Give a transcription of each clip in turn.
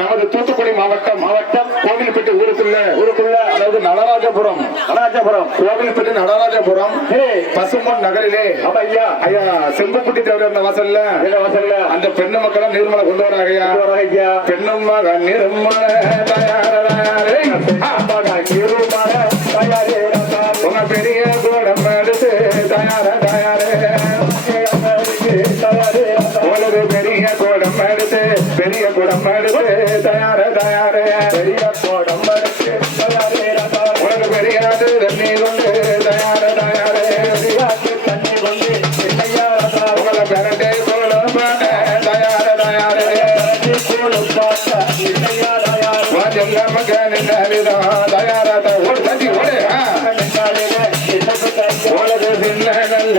நமது தூத்துக்குடி மாவட்டம் கோவில்பட்டி ஊருக்குள்ள அதாவது நடராஜபுரம் கோவில்பட்டி நடராஜபுரம் பசும்பொன் நகரிலே ஐயா செம்புக்குட்டி தேவர் அந்த வாசல்ல அந்த பெண்ணு மக்கள் நீர்மலை கொண்டு வராங்க ஐயா பெண்ணும் மக நிர்மல பெரிய கூடம் எடுத்து தயாரே பெரிய கூடம் எடுத்து பெரிய கூடம் எடுத்து தயாரே பெரிய கூடம் எடுத்து உனக்கு பெரியாது தண்ணி கொண்டு தயாரே தண்ணி கொண்டு உங்களை பிறந்தே கூடம் தயாரே மகன் தயாரா ஓடு தண்ணி ஓடு உலக சின்ன நல்ல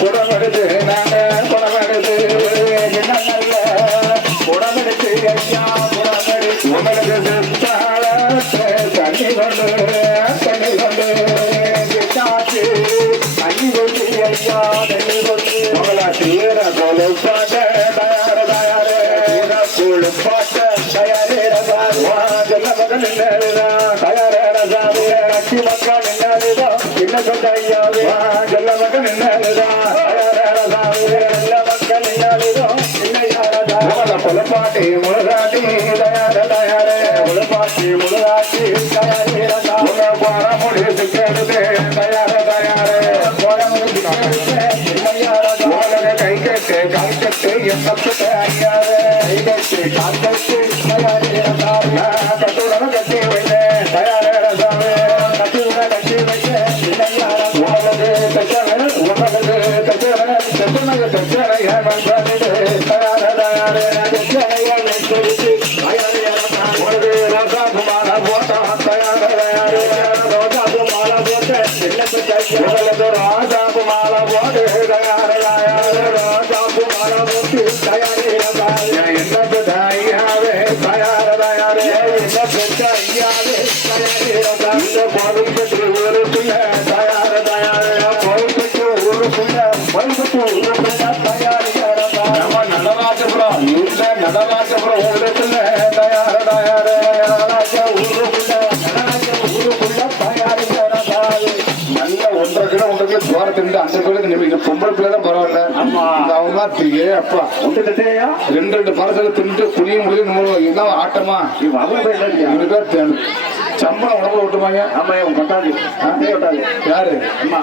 குடம் எடுத்து நாங்க குடம் எடுத்து குடம் எடுத்து உங்களுக்கு தண்ணி கொண்டு தண்ணி கொண்டு தண்ணி கொண்டு ஐயா தண்ணி கொண்டு உங்களை தீர கொழுப்பாட்ட தயாரே கொழுப்பாட்ட தயாரே ஜல்ல மகன் தயாரே ரசி மக்கள் என்ன சொல்ற ஐயாவே ஜல்ல மகன் புலப்பாட்டி முழுகாட்டி தயாரே புலப்பாட்டி முழுகாட்டி தயாரே பாரமுடி கேடுதே தயாரே கை கட்டு கால் கட்டு என்ன ஐயாவே கை கட்டு கால் கட்டு கட்டுடன கட்டி வைத்தேன் தயாரே ரசாவே கட்டுடன கட்டி வைத்தேன் நடராஜபுரம் ஊருக்குள்ள நல்ல 1.5 கிலோ தூரத்திலிருந்து அந்த கோயிலுக்கு பொம்பளை பிள்ளை தான் பரவாயில்ல அவங்க அப்பா 2 பரசல தின்ட்டு புளிய முடியும் ஆட்டமா சம்பளம் உடம்புல விட்டுமாங்க ஆமா கொட்டாது யாரு அம்மா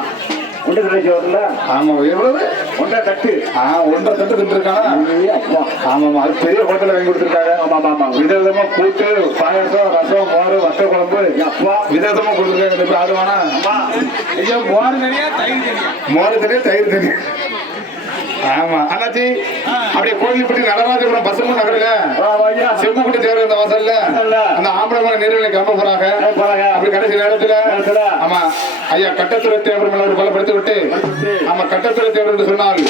ஆமா எவ்வளவு 1.5 தட்டு 1.5 தட்டு தின்றுருக்கானா ஆமாமா அது பெரிய ஹோட்டல்ல வாங்கி கொடுத்துருக்காங்க விதவிதமா கூட்டு பாயசம் ரசம் மோர் வத்த குழம்பு விதவிதமா கொடுத்துருக்காங்க அது வேணா மோர் தனியா தயிர் தனியா ஆமா அண்ணாச்சி அப்படியே கோவில்பட்டி நடராஜபுரம் பசும்பொன் நகர்ல செம்புக்குட்டி தேவர் அந்த வாசல்ல அந்த ஆம்பளை நீர்நிலை கிளம்ப போறாங்க அப்படி கடைசி நேரத்துல ஆமா ஐயா கட்டத்துறை தேவர் ஒரு பலப்படுத்தி விட்டு ஆமா கட்டத்துறை தேவர் என்று சொன்னால்